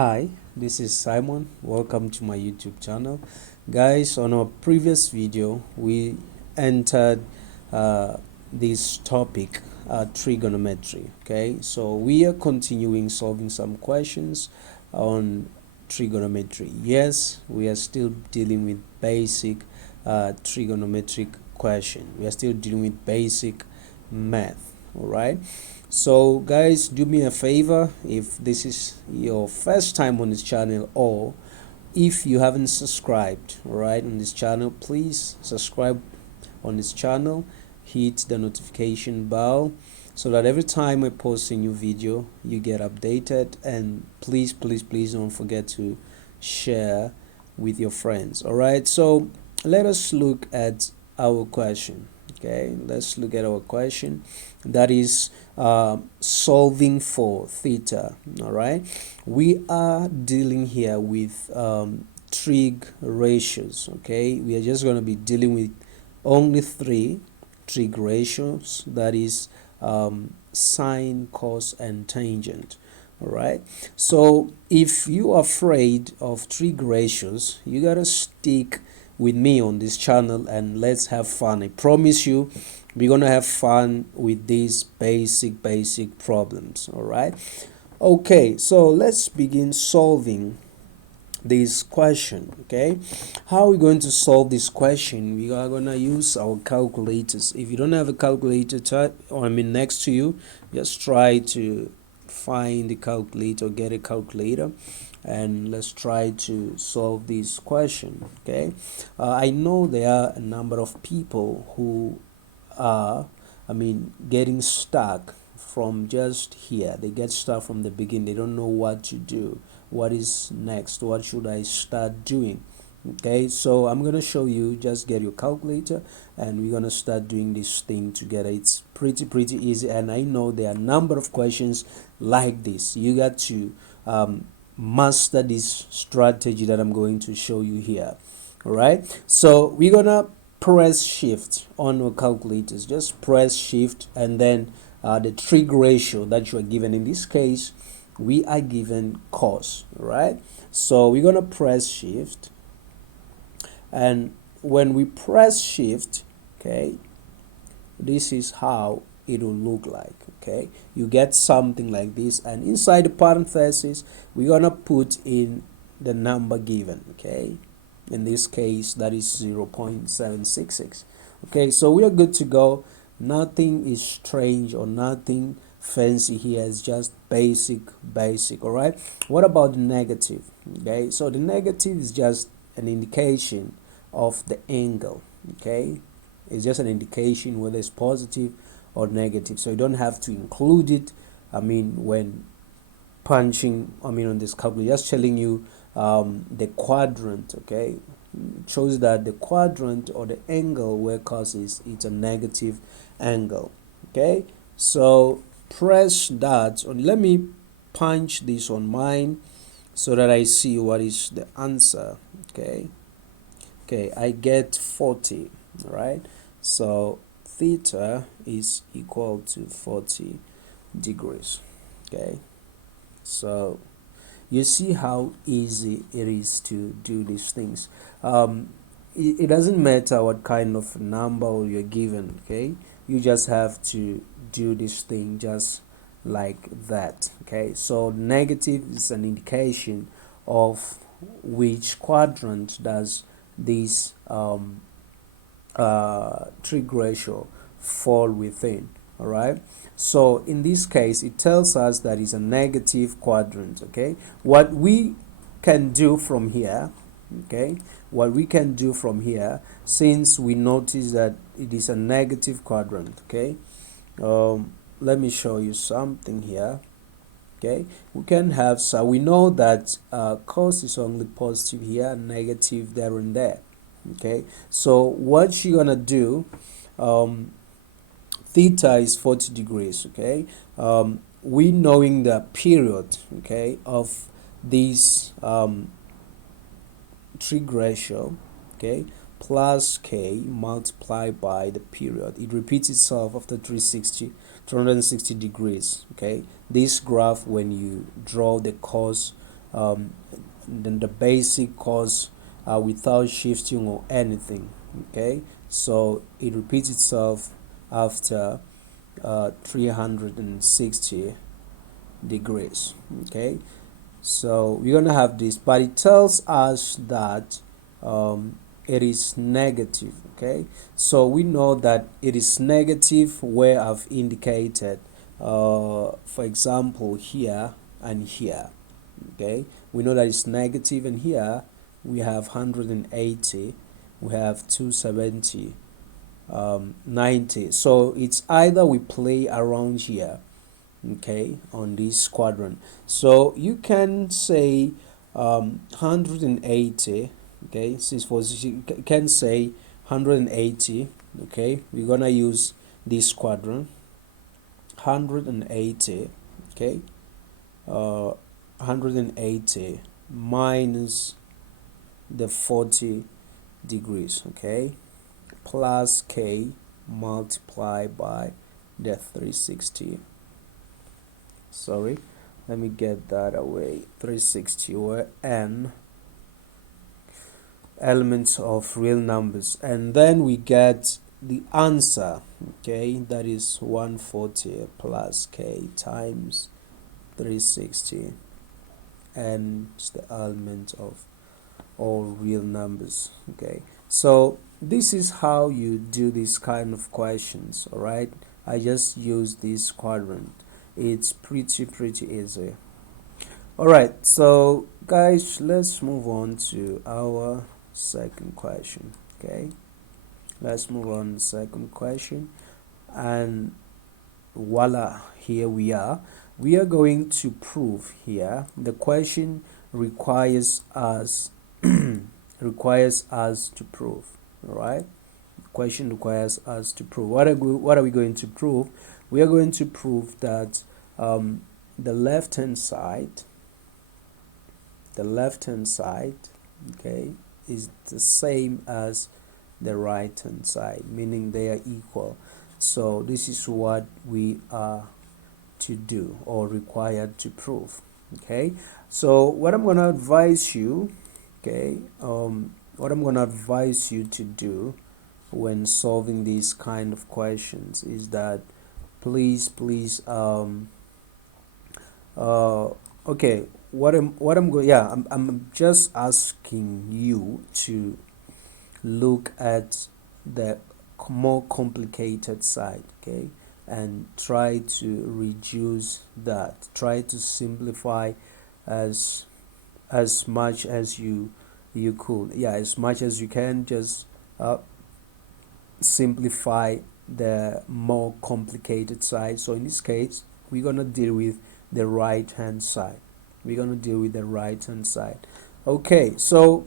Hi, this is Simon. Welcome to my YouTube channel. Guys, on our previous video, we entered this topic, trigonometry. Okay, so we are continuing solving some questions on trigonometry. Yes, we are still dealing with basic trigonometric question. We are still dealing with basic math. All right. So guys, do me a favor, if this is your first time on this channel, or if you haven't subscribed, right, on this channel, please subscribe on this channel, hit the notification bell so that every time I post a new video you get updated, and please don't forget to share with your friends. All right, so let us look at our question. Okay, let's look at our question, that is solving for theta. All right, we are dealing here with trig ratios. Okay, we are just going to be dealing with only three trig ratios, that is sine, cos, and tangent. All right, so if you are afraid of trig ratios, you gotta stick with me on this channel and let's have fun. I promise you we're gonna have fun with these basic problems. All right, okay, so let's begin solving this question. Okay, how are we going to solve this question? We are gonna use our calculators. If you don't have a calculator next to you, just try to find the calculator, get a calculator, and let's try to solve this question. Okay, I know there are a number of people who are getting stuck from just here. They get stuck from the beginning. They don't know what to do. What is next? What should I start doing? Okay, so I'm gonna show you. Just get your calculator and we're gonna start doing this thing together. It's pretty easy, and I know there are a number of questions like this. You got to master this strategy that I'm going to show you here. All right, so we're gonna press shift on our calculators. Just press shift, and then the trig ratio that you are given. In this case, we are given cos. All right, so we're gonna press shift, and when we press shift, okay, this is how it will look like. Okay, you get something like this, and inside the parentheses we're gonna put in the number given. Okay, in this case that is 0.766. okay, so we are good to go. Nothing is strange or nothing fancy here. It's just basic. All right, what about the negative? Okay, so the negative is just an indication of the angle. Okay, it's just an indication whether it's positive or negative, so you don't have to include it when punching on this calculator. Just telling you the quadrant. Okay, it shows that the quadrant or the angle where cos is, it's a negative angle. Okay, so press that on. Let me punch this on mine so that I see what is the answer. Okay, I get 40. All right, so theta is equal to 40 degrees. Okay, so you see how easy it is to do these things. It doesn't matter what kind of number you're given. Okay, you just have to do this thing just like that. Okay, so negative is an indication of which quadrant does this trig ratio fall within. All right, so in this case it tells us that it's a negative quadrant. Okay, what we can do from here, since we notice that it is a negative quadrant, okay, let me show you something here. Okay, we can have, so we know that cos is only positive here, negative there and there. Okay, so what you're gonna do, theta is 40 degrees. Okay, we knowing the period, okay, of this trig ratio, okay, plus k multiplied by the period. It repeats itself after 360 degrees. Okay, this graph, when you draw the cos the basic course without shifting or anything. Okay, so it repeats itself after 360 degrees. Okay, so we're gonna have this, but it tells us that it is negative. Okay, so we know that it is negative where I've indicated for example here and here. Okay, we know that it's negative, and here we have 180, we have 270, 90. So it's either we play around here, okay, on this quadrant. So you can say 180. Okay, you can say 180. Okay, we're gonna use this quadrant 180. Okay, 180 minus the 40 degrees, okay, plus k multiplied by the 360. Sorry, let me get that away. 360, where n elements of real numbers, and then we get the answer. Okay, that is 140 plus k times 360, and it's the element of all real numbers. Okay, so this is how you do this kind of questions. All right, I just use this quadrant. It's pretty easy. All right, so guys, let's move on to our second question. Okay, let's move on to the second question, and voila, here we are. We are going to prove here. The question requires us requires us to prove. All right, the question requires us to prove. What are we going to prove? We are going to prove that the left hand side, okay, is the same as the right hand side, meaning they are equal. So this is what we are to do or required to prove. Okay, so what I'm going to advise you, okay, what I'm going to advise you to do when solving these kind of questions is that please okay, what I'm going, yeah, I'm just asking you to look at the more complicated side, okay, and try to reduce that, try to simplify as much as you could, yeah, as much as you can. Just simplify the more complicated side. So in this case, we're gonna deal with the right hand side. Okay, so,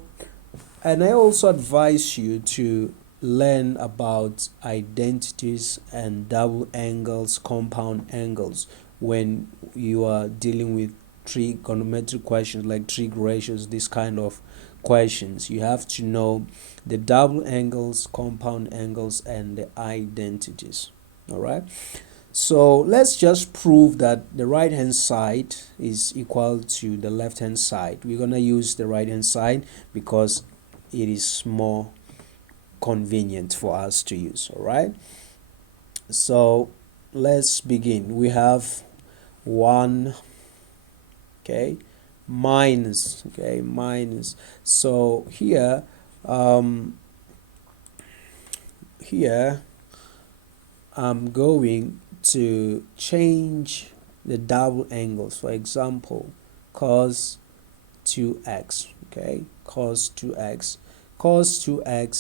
and I also advise you to learn about identities and double angles, compound angles when you are dealing with trigonometric questions like trig ratios, this kind of questions. You have to know the double angles, compound angles, and the identities. All right, so let's just prove that the right hand side is equal to the left hand side. We're gonna use the right hand side because it is more convenient for us to use. All right, so let's begin. We have 1, okay, minus, okay, minus. So here here I'm going to change the double angles. For example, cos 2x, okay, cos 2x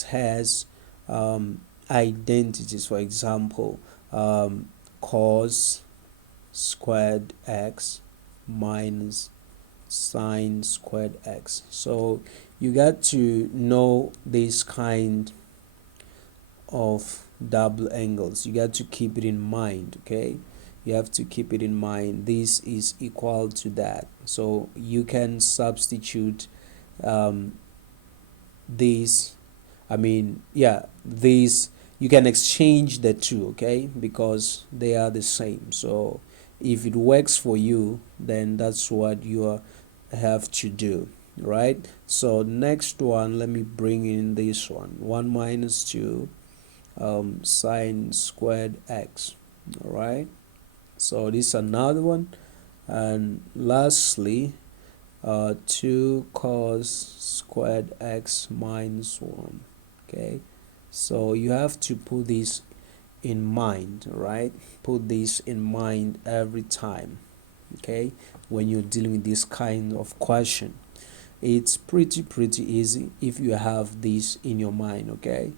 has identities. For example, cos squared x minus sine squared x. So you got to know this kind of double angles. You got to keep it in mind, okay, you have to keep it in mind. This is equal to that, so you can substitute these, I mean, yeah, these, you can exchange the two, okay, because they are the same. So if it works for you, then that's what you are I have to do, right? So next one, let me bring in this one, 1 minus 2 sine squared x. All right, so this is another one. And lastly, 2 cos squared x minus 1. Okay, so you have to put this in mind, right? Put this in mind every time, okay, when you're dealing with this kind of question. It's pretty easy if you have this in your mind, okay?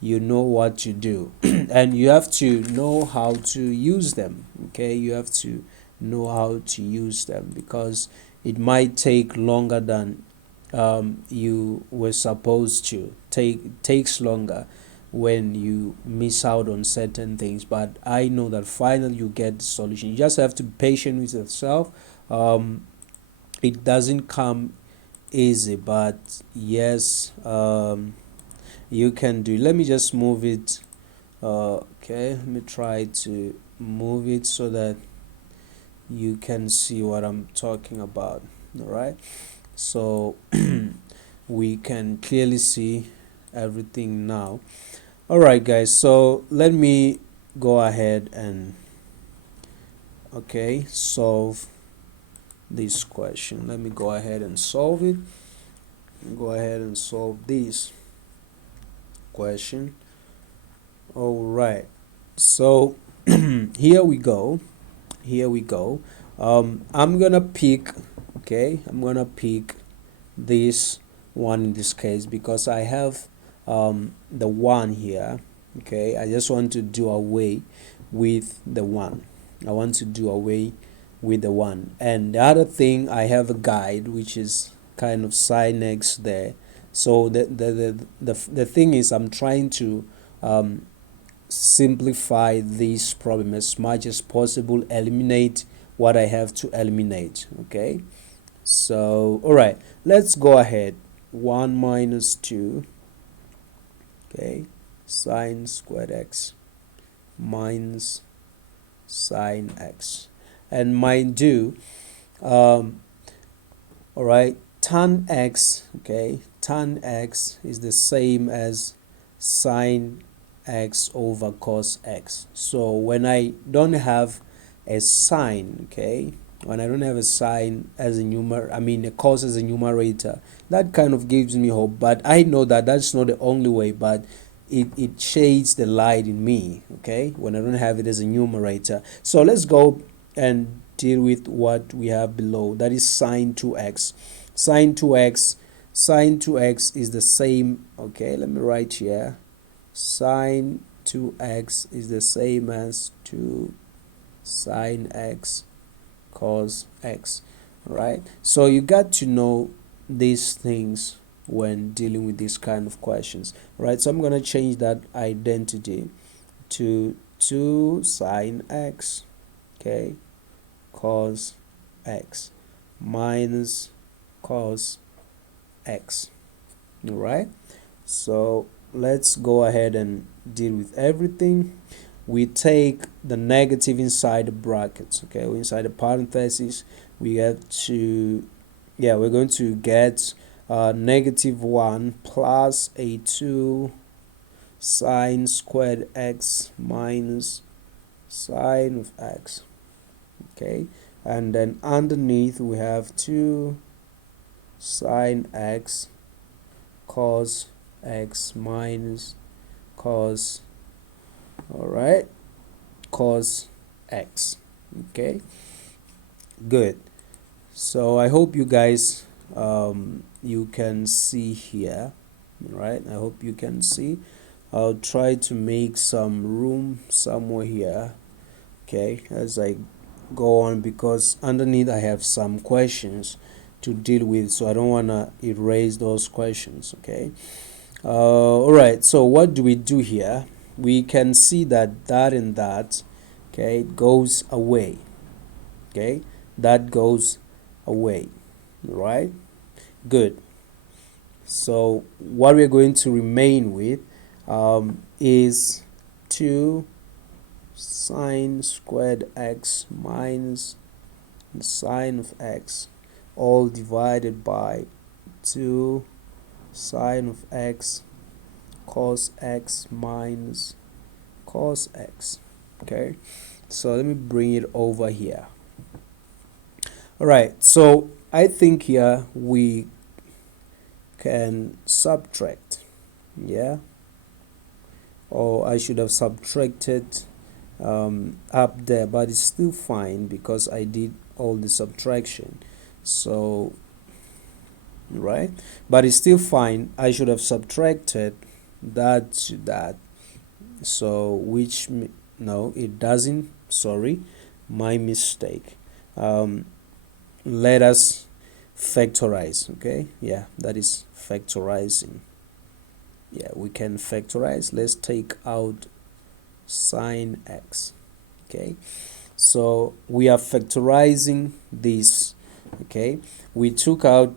You know what to do and you have to know how to use them, okay? You have to know how to use them, because it might take longer than you were supposed to. Takes longer when you miss out on certain things, but I know that finally you get the solution. You just have to be patient with yourself. It doesn't come easy, but yes, you can do it. Let me just move it. Okay, let me try to move it so that you can see what I'm talking about. All right, so we can clearly see everything now. All right, guys, so let me go ahead and solve this question. Let me go ahead and solve it. Go ahead and solve this question. All right, so here we go. I'm gonna pick this one in this case, because I have the one here. Okay, I just want to do away with the one. And the other thing, I have a guide which is kind of sine x there. So the thing is, I'm trying to simplify this problem as much as possible, eliminate what I have to eliminate. Okay, so all right, let's go ahead. 1 minus 2, okay, sine squared x minus sine x. And mind you, all right, tan x, okay, tan x is the same as sine x over cos x. So when I don't have a sine, okay, when I don't have a sine as a a cos as a numerator, that kind of gives me hope. But I know that that's not the only way, but it shades the light in me, okay, when I don't have it as a numerator. So let's go and deal with what we have below, that is sine 2x. Sine 2x is the same, okay, let me write here, sine 2x is the same as 2 sine x cos x. All right, so you got to know these things when dealing with these kind of questions. All right, so I'm going to change that identity to 2 sine x, okay, cos x minus cos x. All right, so let's go ahead and deal with everything. We take the negative inside the brackets, okay, inside the parentheses. We have to, we're going to get negative 1 plus a 2 sine squared x minus sine of x, okay, and then underneath we have 2 sine x cos x minus cos, all right, cos x. Okay, good. So I hope you guys you can see here, right? I hope you can see. I'll try to make some room somewhere here, okay, as I go on, because underneath I have some questions to deal with, so I don't want to erase those questions. Okay, all right, so what do we do here? We can see that that and that, okay, goes away. Okay, that goes away, right? Good. So what we're going to remain with is 2 sine squared x minus the sine of x all divided by 2 sine of x cos x minus cos x. Okay, so let me bring it over here. All right, so I think here we can subtract, yeah, or I should have subtracted up there, but it's still fine because I did all the subtraction. So right, but it's still fine. I should have subtracted that to that, so which no, it doesn't, sorry, my mistake. Let us factorize. Okay, yeah, that is factorizing. Yeah, we can factorize. Let's take out sine x. Okay, so we are factorizing this. Okay, we took out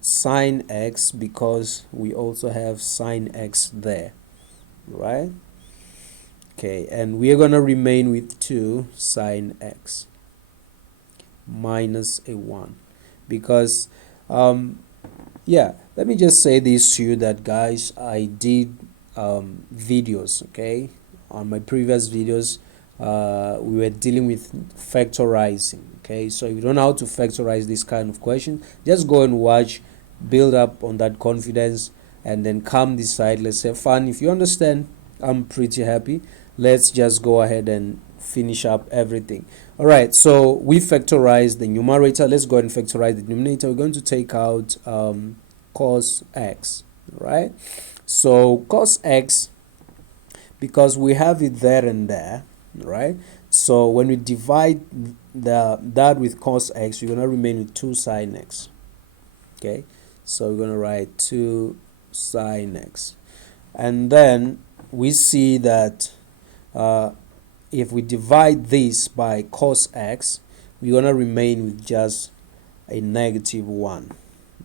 sine x because we also have sine x there, right? Okay, and we are going to remain with 2 sine x minus a 1 because yeah, let me just say this to you that, guys, I did videos, okay, on my previous videos. We were dealing with factorizing. Okay, so if you don't know how to factorize this kind of question, just go and watch, build up on that confidence, and then come decide. Let's have fun. If you understand, I'm pretty happy. Let's just go ahead and finish up everything. All right, so we factorize the numerator. Let's go ahead and factorize the denominator. We're going to take out cos x, right? So cos x, because we have it there and there, right? So when we divide that with cos x, we're going to remain with 2 sine x. Okay, so we're going to write 2 sine x, and then we see that if we divide this by cos x, we're going to remain with just a -1,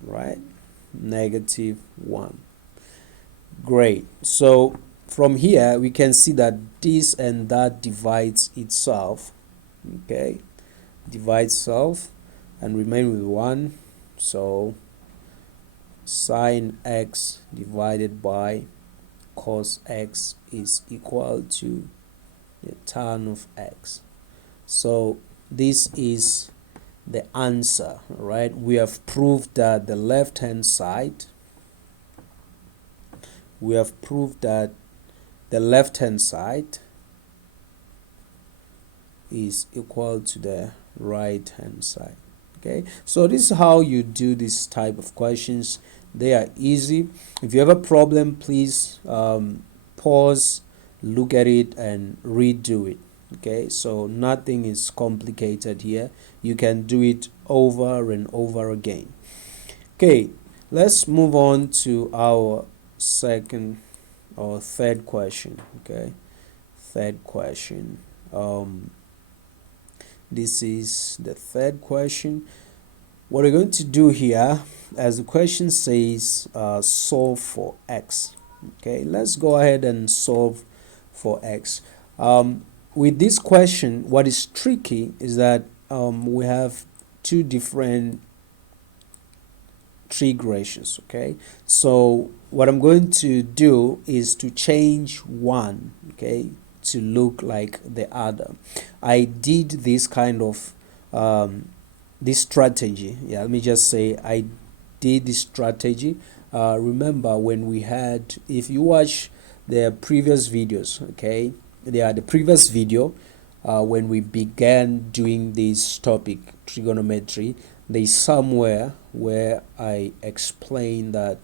right? -1. Great. So from here we can see that this and that divides itself. Okay, divides itself and remain with 1. So sine x divided by cos x is equal to the tan of x. So this is the answer, right? We have proved that the left hand side is equal to the right hand side. Okay, so this is how you do this type of questions. They are easy. If you have a problem, please pause, look at it, and redo it. Okay, so nothing is complicated here. You can do it over and over again. Okay, let's move on to our second or third question. Okay, third question. This is the third question. What we're going to do here, as the question says, solve for x. Okay, let's go ahead and solve for x. With this question, what is tricky is that we have two different trig ratios. Okay, so what I'm going to do is to change one, okay, to look like the other. I did this kind of this strategy. Yeah, let me just say I did this strategy. Remember when we had, if you watch the previous videos, okay, the previous video when we began doing this topic, trigonometry, there's somewhere where I explained that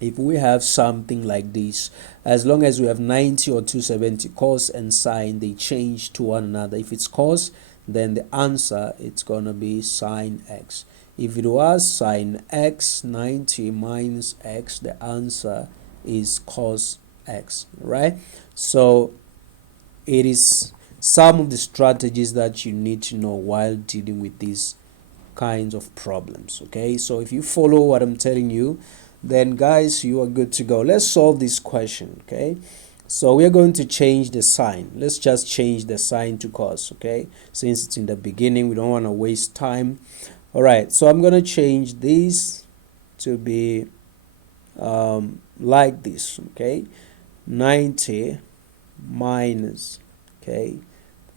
if we have something like this, as long as we have 90 or 270, cos and sine, they change to one another. If it's cos, then the answer, it's gonna be sine x. If it was sine x 90 minus x, the answer is cos x, right? So it is some of the strategies that you need to know while dealing with these kinds of problems. Okay, so if you follow what I'm telling you, then guys, you are good to go. Let's solve this question. Okay, so we are going to change the sign. Let's just change the sign to cos. Okay, since it's in the beginning, we don't want to waste time. All right, so I'm gonna change this to be like this. Okay, 90 minus, okay,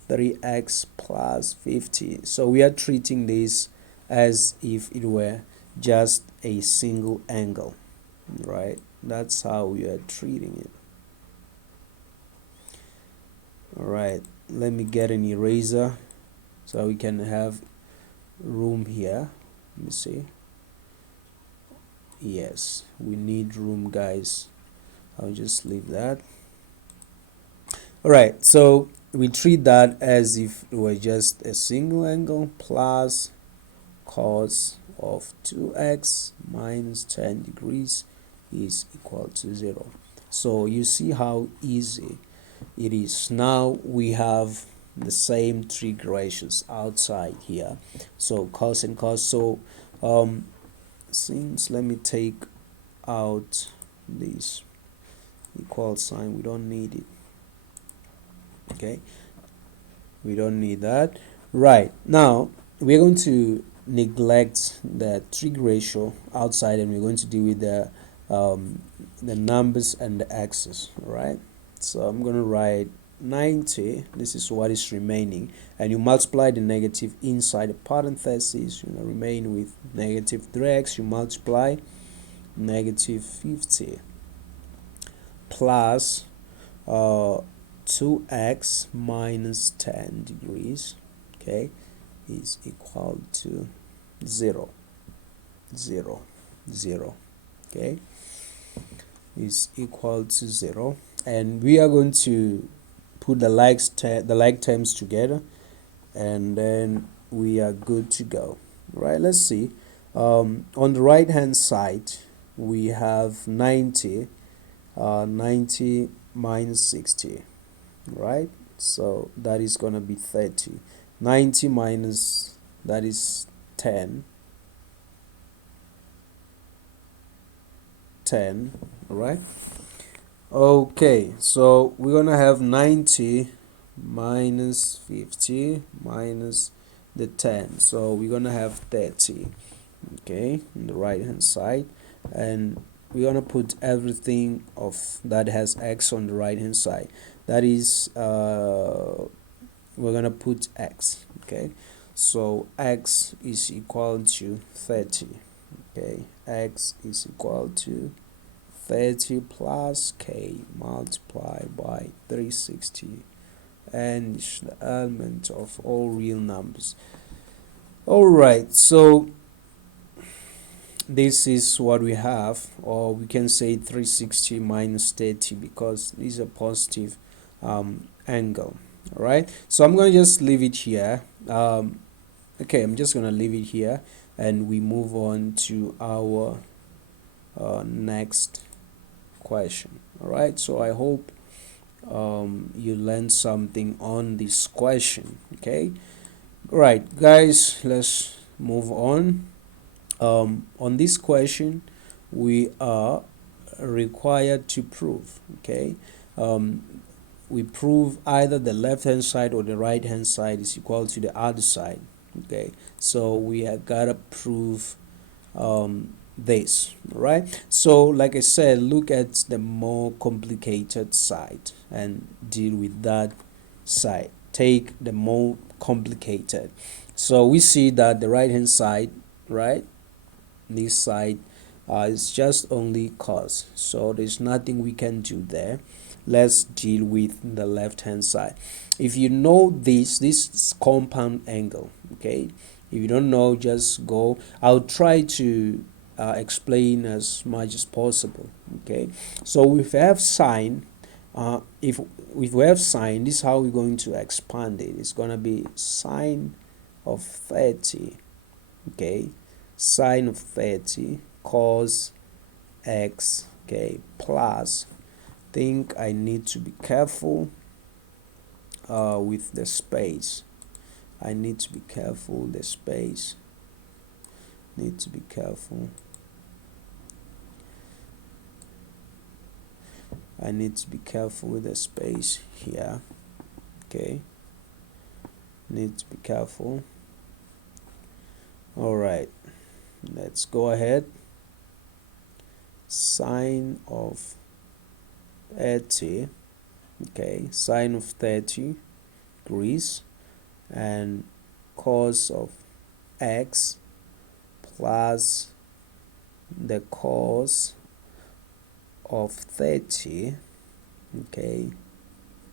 3x plus 50. So we are treating this as if it were just a single angle, right? That's how we are treating it. All right, let me get an eraser so we can have room here. Let me see. Yes, we need room, guys. I'll just leave that. All right, so we treat that as if it were just a single angle plus cos of 2x minus 10 degrees is equal to 0. So you see how easy it is. Now we have the same trig ratios outside here, so cos and cos. So since, let me take out this equal sign, we don't need it. Okay, we don't need that. Right, now we're going to neglect the trig ratio outside, and we're going to deal with the numbers and the x's. All right, so I'm going to write 90. This is what is remaining, and you multiply the negative inside the parentheses. You remain with negative 3x. You multiply negative 50 plus 2x minus 10 degrees, okay, is equal to 0, 0, 0, okay, is equal to 0. And we are going to put the like terms together, and then we are good to go. Right, let's see. On the right hand side we have 90 minus 60, right? So that is gonna be 30. 90 minus, that is 10, right? Okay, so we're gonna have 90 minus 50 minus the 10, so we're gonna have 30, okay, on the right hand side, and we're gonna put everything of that has x on the right hand side. That is we're gonna put x, okay, so x is equal to 30, okay, x is equal to 30 plus k multiplied by 360, and it's the element of all real numbers. All right, so this is what we have, or we can say 360 minus 30 because this is a positive angle. All right, so I'm going to just leave it here. Okay, I'm just going to leave it here, and we move on to our next question. All right, so I hope you learned something on this question. Okay, all right, guys, let's move on. On this question we are required to prove, okay, we prove either the left hand side or the right hand side is equal to the other side. Okay, so we have got to prove this. Right, so like I said, look at the more complicated side and deal with that side. Take the more complicated. So we see that the right hand side, right, this side is just only cos, so there's nothing we can do there. Let's deal with the left hand side. If you know this is compound angle, okay, if you don't know, just go. I'll try to explain as much as possible. Okay, so if we have sine, if we have sine, this is how we're going to expand it. It's going to be sine of 30, okay, sine of 30 cos x, okay, plus, think I need to be careful with the space. I need to be careful with the space. Need to be careful. I need to be careful with the space here. Okay. Need to be careful. All right, let's go ahead. Sine of 30, okay, sine of 30 degrees, and cos of x plus the cos of 30, okay,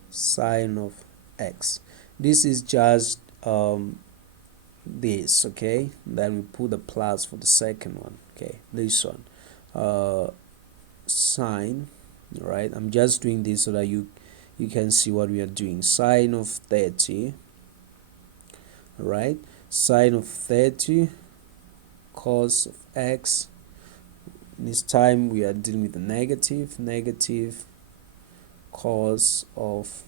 sine of x. This is just this, okay, then we put the plus for the second one, okay, this one, sine, right? I'm just doing this so that you can see what we are doing. Sine of 30, right? Sine of 30 cos of x. This time we are dealing with the negative cos of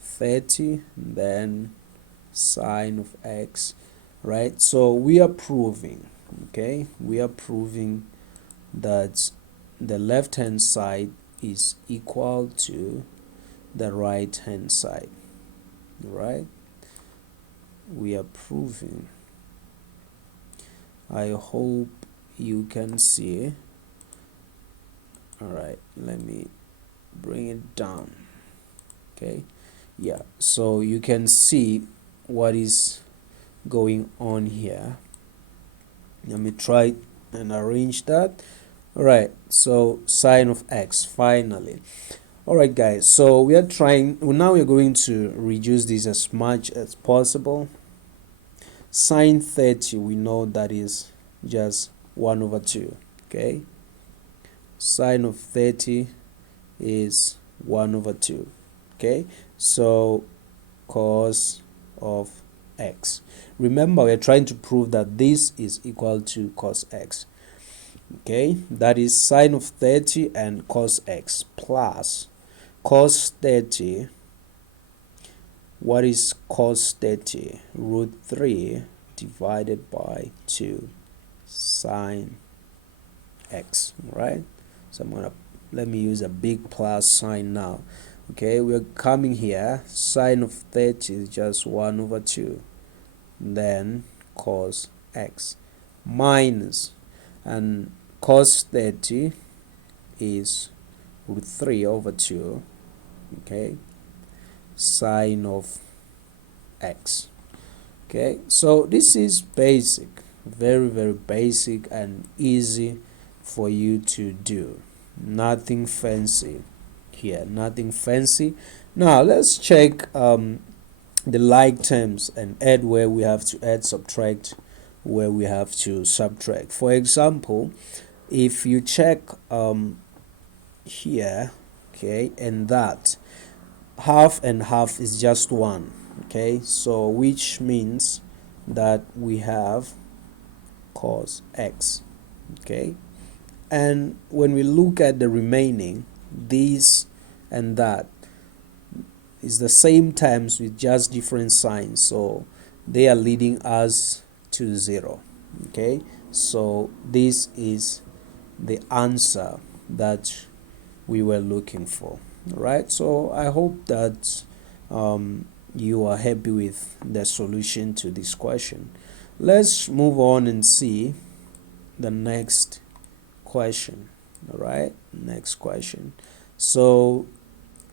30, then sine of x, right? So we are proving, okay, we are proving that the left hand side is equal to the right hand side, right? We are proving. I hope you can see. All right, let me bring it down. Okay, yeah, so you can see what is going on here. Let me try and arrange that. All right, so sine of x finally. All right, guys, so we are trying now. We're going to reduce this as much as possible. Sine 30, we know that is just 1 over 2, okay? Sine of 30 is 1 over 2, okay? So cos of x. Remember, we're trying to prove that this is equal to cos x, okay? That is sine of 30 and cos x plus cos 30. What is cos 30? Root 3 divided by 2 sine x, right? So let me use a big plus sign now. Okay, we're coming here. Sine of 30 is just 1 over 2. Then cos x minus, and cos 30 is root 3 over 2. Okay, sine of x. Okay, so this is basic, very basic and easy for you to do. Nothing fancy here, nothing fancy. Now let's check the like terms and add where we have to add, subtract where we have to subtract. For example, if you check here, okay, and that half and half is just 1, okay, so which means that we have cos x, okay, and when we look at the remaining, this and that is the same terms with just different signs, so they are leading us to 0, okay, so this is the answer that we were looking for. Right, so I hope that you are happy with the solution to this question. Let's move on and see the next question. All right, next question. So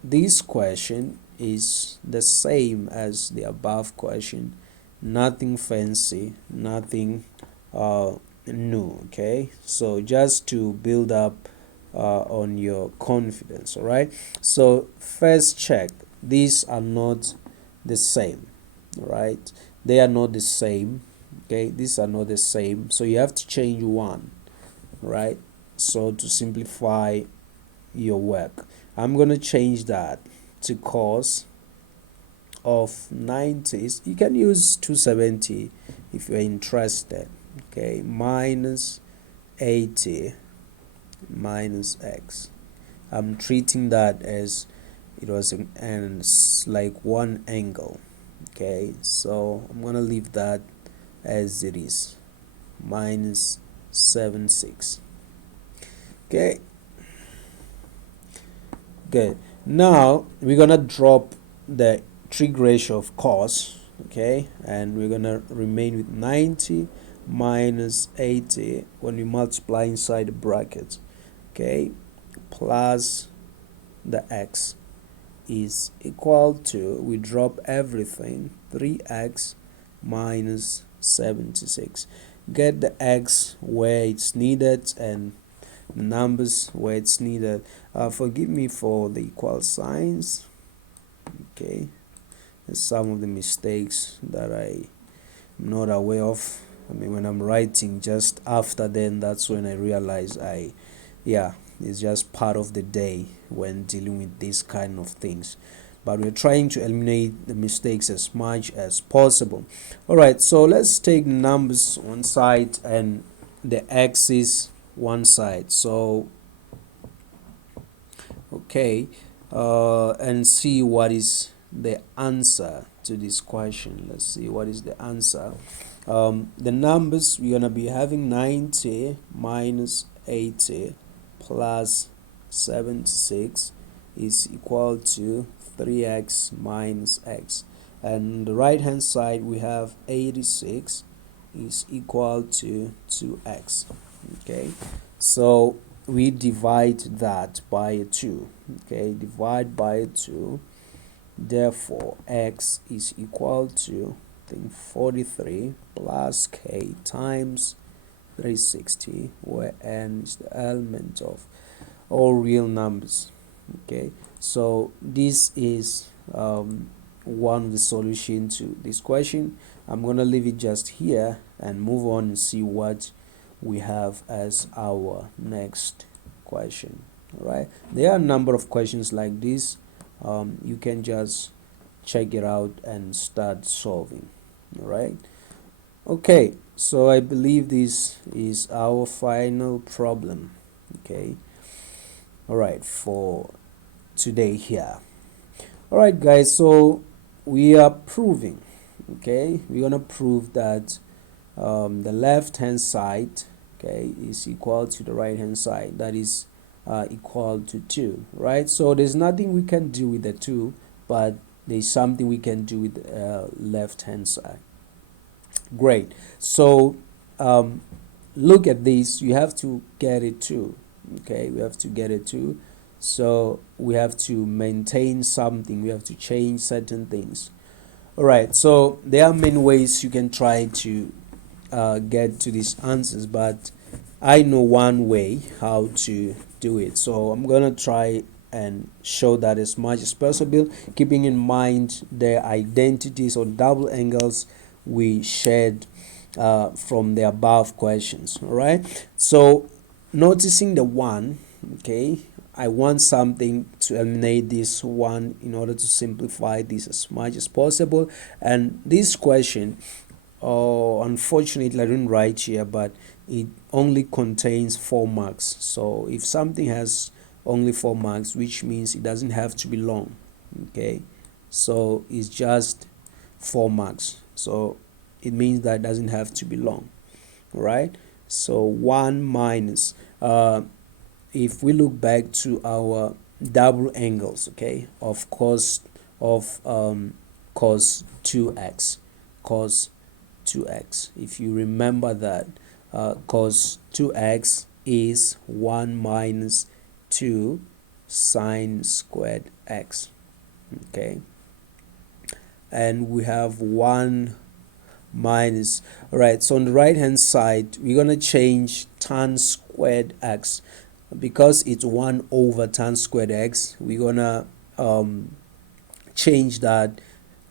this question is the same as the above question, nothing fancy, nothing new. Okay, so just to build up on your confidence. All right, so first check, these are not the same. All right, they are not the same. Okay, these are not the same, so you have to change one. Right, so to simplify your work, I'm going to change that to cos of 90. You can use 270 if you're interested. Okay, minus 80 minus x. I'm treating that as it was like one angle. Okay, so I'm gonna leave that as it is, minus 76. Okay, good. Now we're gonna drop the trig ratio of cos okay, and we're gonna remain with 90 minus 80 when we multiply inside the bracket, okay, plus the x is equal to, we drop everything, 3x minus 76. Get the x where it's needed and the numbers where it's needed. Forgive me for the equal signs, okay, and some of the mistakes that I'm not aware of. I mean, when I'm writing just after, then that's when I realize yeah, it's just part of the day when dealing with these kind of things, but we're trying to eliminate the mistakes as much as possible. All right, so let's take numbers one side and the x's one side. So okay, and see what is the answer to this question. Let's see what is the answer. The numbers, we're gonna be having 90 minus 80 plus 76 is equal to 3x minus x, and the right hand side we have 86 is equal to 2x. Okay, so we divide that by a 2. Okay, divide by a 2, therefore x is equal to, I think, 43 plus k times 360, where n is the element of all real numbers. Okay, so this is one of the solution to this question. I'm gonna leave it just here and move on and see what we have as our next question. All right, there are a number of questions like this. You can just check it out and start solving. All right, okay, so I believe this is our final problem. Okay, all right, for today here. All right, guys, so we are proving, okay, we're gonna prove that the left hand side, okay, is equal to the right hand side, that is equal to 2, right? So there's nothing we can do with the 2, but there's something we can do with the left hand side. Great. So look at this, you have to get it 2, okay, we have to get it 2. So we have to maintain something, we have to change certain things. All right, so there are many ways you can try to get to these answers, but I know one way how to do it, so I'm gonna try and show that as much as possible, keeping in mind the identities or double angles we shared from the above questions. All right, so noticing the 1, okay, I want something to eliminate this 1 in order to simplify this as much as possible. And this question, unfortunately I didn't write here, but it only contains 4 marks. So if something has only 4 marks, which means it doesn't have to be long, okay, so it's just 4 marks, so it means that it doesn't have to be long. All right, so 1 minus if we look back to our double angles, okay, of cos of cos 2x, cos 2x, if you remember that cos 2x is 1 minus 2 sine squared x, okay, and we have 1 minus, all right, so on the right hand side we're gonna change tan squared x, because it's 1 over tan squared x, we're gonna change that,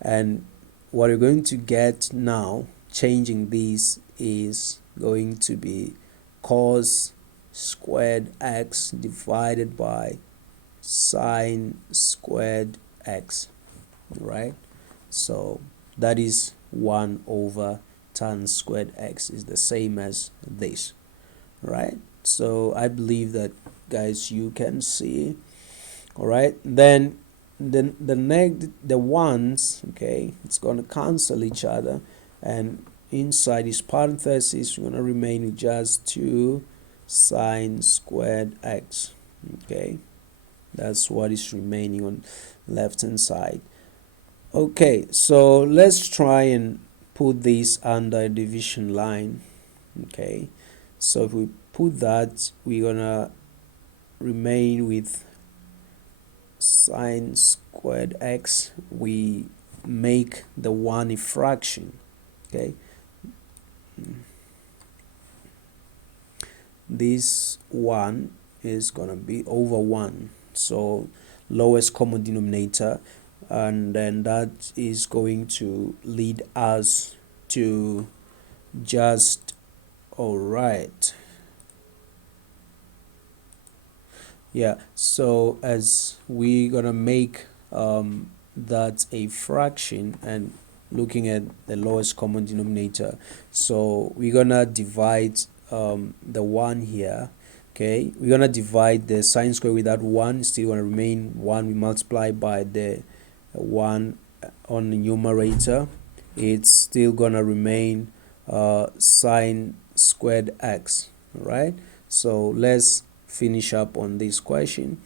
and what we're going to get now changing these is going to be cos squared x divided by sine squared x, right? So that is 1 over tan squared x is the same as this, right? So I believe that, guys, you can see. All right, then the ones, okay, it's going to cancel each other, and inside this parenthesis we're going to remain with just 2 sine squared x, okay, that's what is remaining on left hand side. Okay, so let's try and put this under a division line. Okay, so if we put that, we're gonna remain with sine squared x. We make the one a fraction. Okay, this one is gonna be over 1, so lowest common denominator, and then that is going to lead us to just, all right, yeah, so as we gonna make that a fraction and looking at the lowest common denominator, so we're gonna divide the 1 here. Okay, we're gonna divide the sine square with that 1, still gonna remain 1. We multiply by the 1 on the numerator, it's still gonna remain sine squared x. Right, so let's finish up on this question.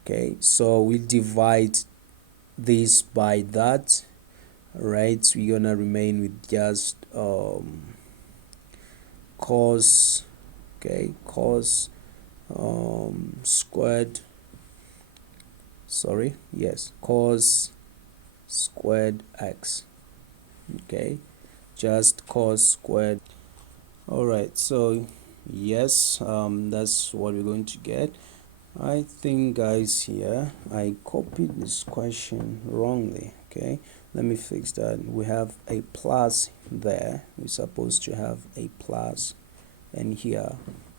Okay, so we divide this by that, right? We're gonna remain with just cos, okay, cos squared, sorry, yes, cos squared x. Okay, just cos squared. All right, so yes, that's what we're going to get. I think, guys, here I copied this question wrongly. Okay, let me fix that. We have a plus there, we're supposed to have a plus, and here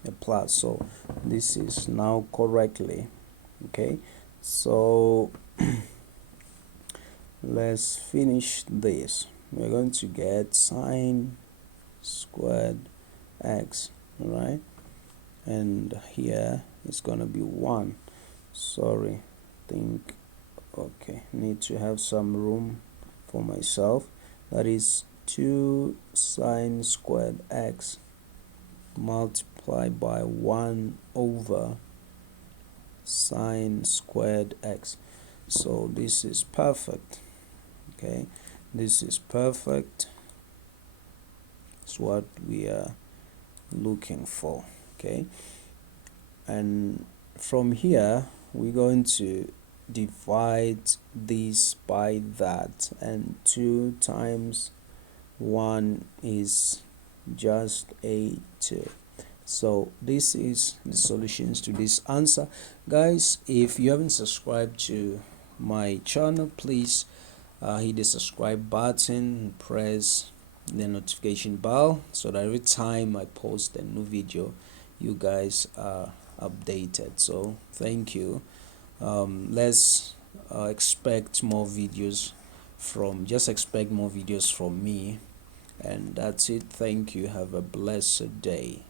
a plus, so this is now correctly. Okay, so let's finish this. We're going to get sine squared x, right? And here it's gonna be 1. Sorry, think, okay, need to have some room for myself. That is 2 sine squared x multiplied by 1 over sine squared x. So this is perfect. Okay, this is perfect. It's what we are looking for. Okay, and from here we're going to divide this by that, and 2 times 1 is just a 2. So this is the solutions to this answer. Guys, if you haven't subscribed to my channel, please hit the subscribe button and press the notification bell so that every time I post a new video, you guys are updated. So thank you. Let's expect more videos expect more videos from me, and that's it. Thank you. Have a blessed day.